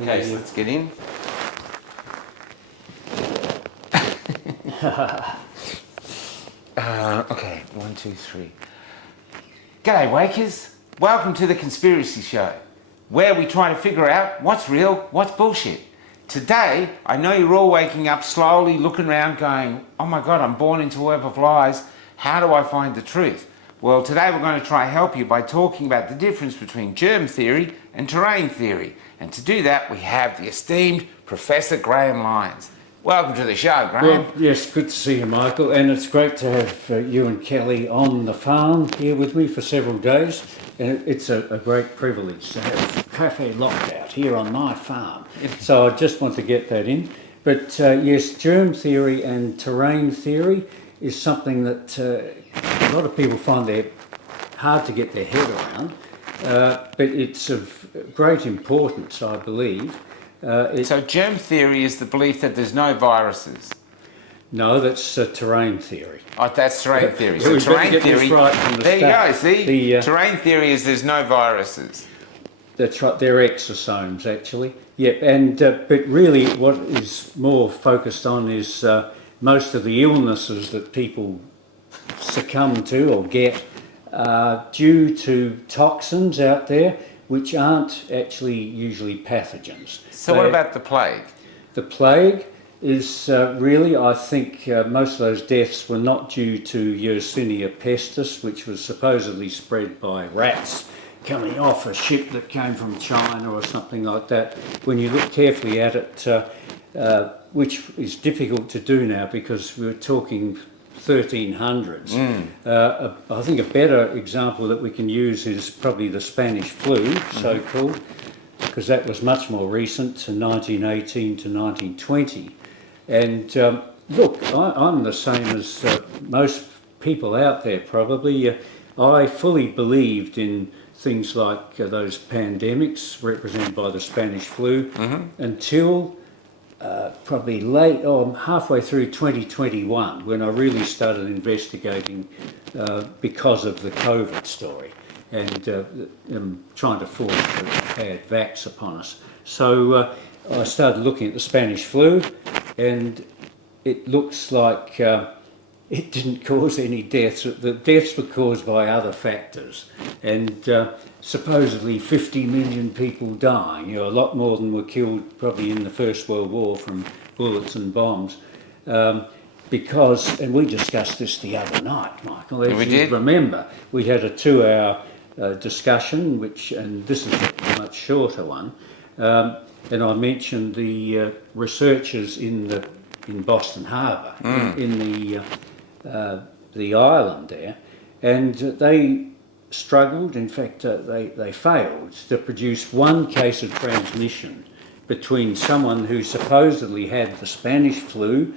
Okay, so let's get in. Okay, 1, 2, 3. G'day, Wakers. Welcome to the Conspiracy Show, where we try to figure out what's real, what's bullshit. Today, I know you're all waking up slowly, looking around going, oh my God, I'm born into a web of lies. How do I find the truth? Well, today we're going to try help you by talking about the difference between germ theory and terrain theory. And to do that, we have the esteemed Professor Graham Lyons. Welcome to the show, Graham. Well, yes, good to see you, Michael, and it's great to have you and Kelly on the farm here with me for several days. And it's a great privilege to have cafe lockout here on my farm. So I just want to get that in. But yes, germ theory and terrain theory is something that a lot of people find they're hard to get their head around, but it's of great importance, I believe. So germ theory is the belief that there's no viruses. No, that's terrain theory. Oh, that's terrain theory. So We better terrain get this theory, right from the there start. you go, see? The, terrain theory is there's no viruses. That's right, they're exosomes actually. Yep, and but really what is more focused on is most of the illnesses that people succumb to or get due to toxins out there which aren't actually usually pathogens. So what about the plague? The plague is really, I think most of those deaths were not due to Yersinia pestis, which was supposedly spread by rats coming off a ship that came from China or something like that. When you look carefully at it, which is difficult to do now because we're talking 1300s. I think a better example that we can use is probably the Spanish flu, so-called, because that was much more recent, to 1918 to 1920. And look, I'm the same as most people out there probably. I fully believed in things like those pandemics represented by the Spanish flu until probably halfway through 2021 when I really started investigating because of the COVID story and trying to force a bad vax upon us. So I started looking at the Spanish flu, and it looks like it didn't cause any deaths. The deaths were caused by other factors, and supposedly 50 million people dying, a lot more than were killed probably in the First World War from bullets and bombs. Because, and we discussed this the other night, Michael, as We you did. remember, we had a 2-hour discussion, and this is a much shorter one, and I mentioned the researchers in Boston Harbour, in the island there, and they struggled, in fact they failed to produce one case of transmission between someone who supposedly had the Spanish flu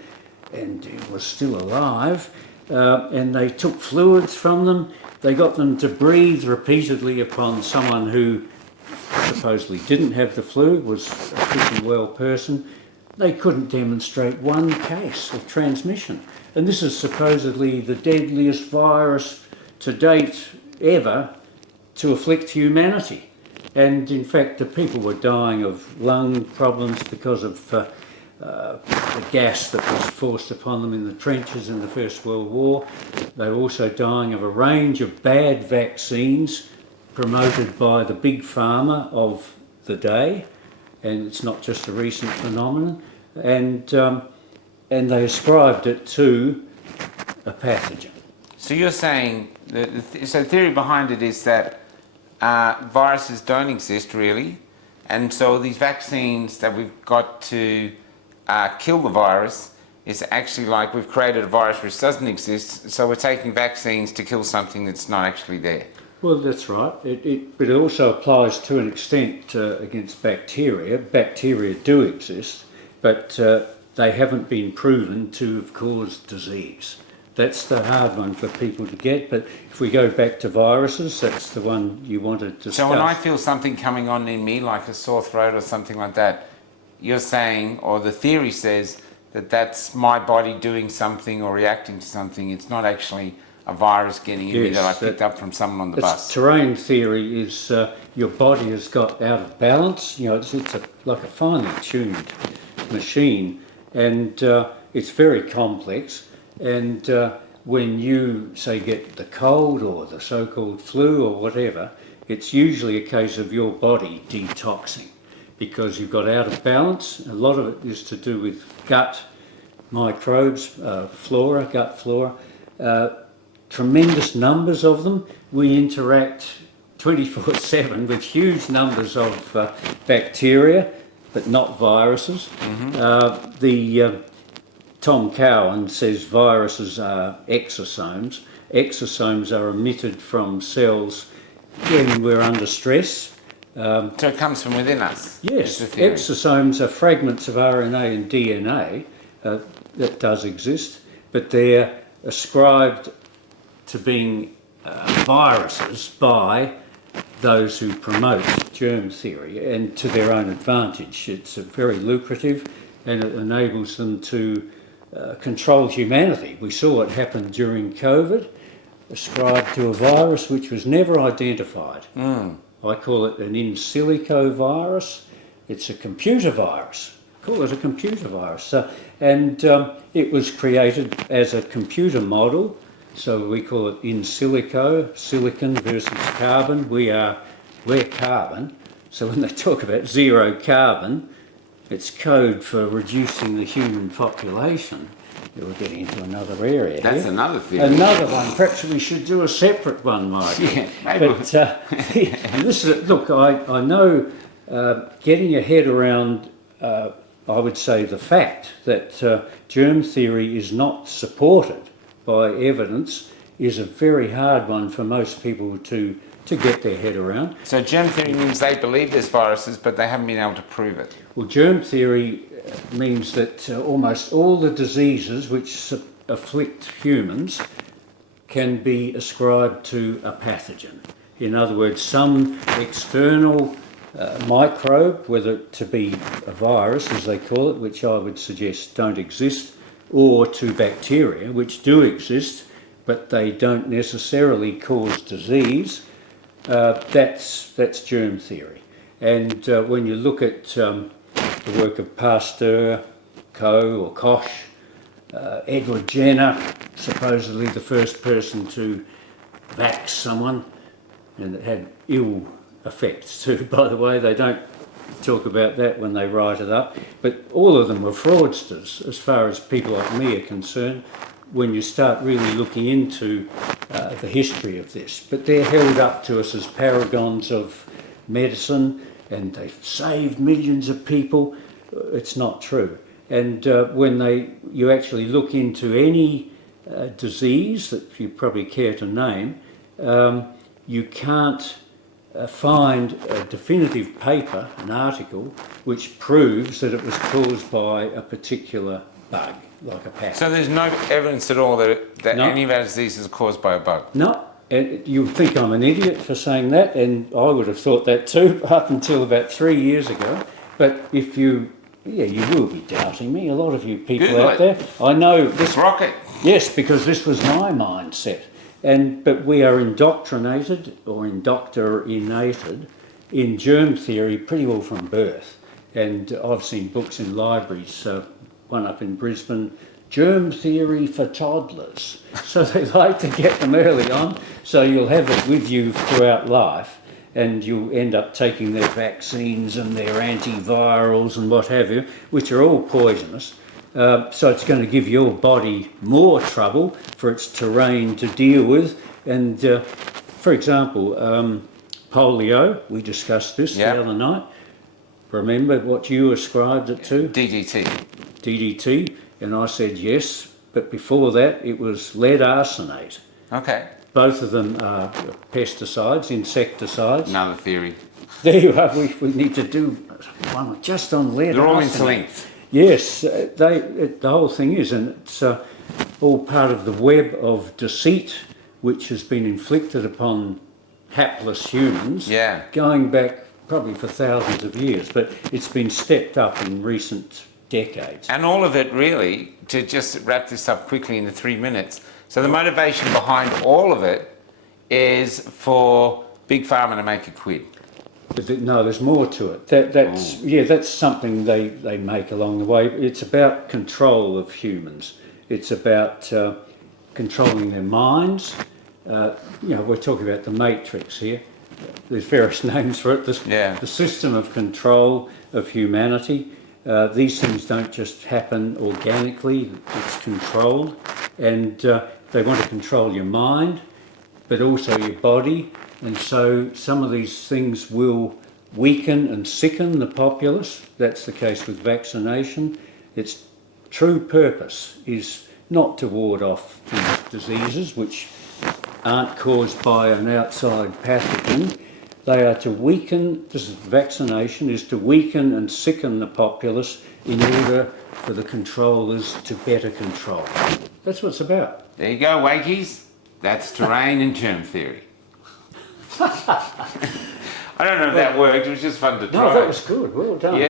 and was still alive, and they took fluids from them. They got them to breathe repeatedly upon someone who supposedly didn't have the flu, was a pretty well person. They couldn't demonstrate one case of transmission. And this is supposedly the deadliest virus to date ever to afflict humanity. And in fact, the people were dying of lung problems because of the gas that was forced upon them in the trenches in the First World War. They were also dying of a range of bad vaccines promoted by the big pharma of the day, and it's not just a recent phenomenon, and they ascribed it to a pathogen. So you're saying, so the theory behind it is that viruses don't exist really, and so these vaccines that we've got to kill the virus is actually like we've created a virus which doesn't exist, so we're taking vaccines to kill something that's not actually there. Well, that's right. But it also applies to an extent against bacteria. Bacteria do exist, but they haven't been proven to have caused disease. That's the hard one for people to get, but if we go back to viruses, that's the one you wanted to discuss. So when I feel something coming on in me, like a sore throat or something like that, you're saying, or the theory says, that that's my body doing something or reacting to something. It's not actually a virus getting in me that I picked up from someone on the bus. Terrain theory is your body has got out of balance. It's like a finely tuned machine, and it's very complex. And when you say get the cold or the so-called flu or whatever, it's usually a case of your body detoxing because you've got out of balance. A lot of it is to do with gut microbes, flora, gut flora. Tremendous numbers of them. We interact 24/7 with huge numbers of bacteria, but not viruses. Tom Cowan says viruses are exosomes. Exosomes are emitted from cells when we're under stress. So it comes from within us? Yes, exosomes are fragments of RNA and DNA that does exist, but they're ascribed to being viruses by those who promote germ theory, and to their own advantage. It's very lucrative, and it enables them to control humanity. We saw what happened during COVID, ascribed to a virus which was never identified. I call it an in silico virus. It's a computer virus. Call it a computer virus. And it was created as a computer model, so we call it in silico, silicon versus carbon. We're carbon, so when they talk about zero carbon, it's code for reducing the human population. We're getting into another area. That's here. another thing. Another one. Perhaps we should do a separate one, Mike. Yeah, maybe. But this is, look, I know getting your head around, I would say, the fact that germ theory is not supported by evidence is a very hard one for most people to get their head around. So germ theory means they believe there's viruses, but they haven't been able to prove it. Well, germ theory means that almost all the diseases which afflict humans can be ascribed to a pathogen. In other words, some external microbe, whether it to be a virus, as they call it, which I would suggest don't exist, or to bacteria, which do exist, but they don't necessarily cause disease. That's germ theory. And when you look at the work of Pasteur, Koch, Edward Jenner, supposedly the first person to vax someone, and it had ill effects too, by the way. They don't talk about that when they write it up, but all of them were fraudsters as far as people like me are concerned when you start really looking into the history of this. But they're held up to us as paragons of medicine, and they've saved millions of people. It's not true. And when you actually look into any disease that you probably care to name, you can't find a definitive paper, an article, which proves that it was caused by a particular bug, like a pathogen. So there's no evidence at all that No. any of our diseases are caused by a bug? No, and you think I'm an idiot for saying that, and I would have thought that too up until about 3 years ago. But if you will be doubting me, a lot of you people Google out it. there. I know this. Rocket. Yes, because this was my mindset. But we are indoctrinated or indoctrinated in germ theory pretty well from birth. And I've seen books in libraries, one up in Brisbane, Germ Theory for Toddlers. So they like to get them early on, so you'll have it with you throughout life, and you'll end up taking their vaccines and their antivirals and what have you, which are all poisonous. So it's going to give your body more trouble for its terrain to deal with. And for example, polio, we discussed this the other night. Remember what you ascribed it to? DDT. And I said yes, but before that it was lead arsenate. Okay. Both of them are pesticides, insecticides. Another theory. There you are. We need to do one just on lead They're all arsenate. interlinked. Yes, the whole thing is, and it's all part of the web of deceit which has been inflicted upon hapless humans, going back probably for thousands of years, but it's been stepped up in recent decades. And all of it really, to just wrap this up quickly in the 3 minutes, so the motivation behind all of it is for Big Pharma to make a quid. No, there's more to it. That's something they make along the way. It's about control of humans. It's about controlling their minds. We're talking about the matrix here. There's various names for it. The system of control of humanity. These things don't just happen organically. It's controlled, and they want to control your mind, but also your body. And so some of these things will weaken and sicken the populace. That's the case with vaccination. Its true purpose is not to ward off these diseases, which aren't caused by an outside pathogen. They are to weaken, vaccination is to weaken and sicken the populace in order for the controllers to better control. That's what it's about. There you go, Wakies. That's terrain and germ theory. I don't know if that worked. It was just fun to try. No, that was good. Well done. Yeah.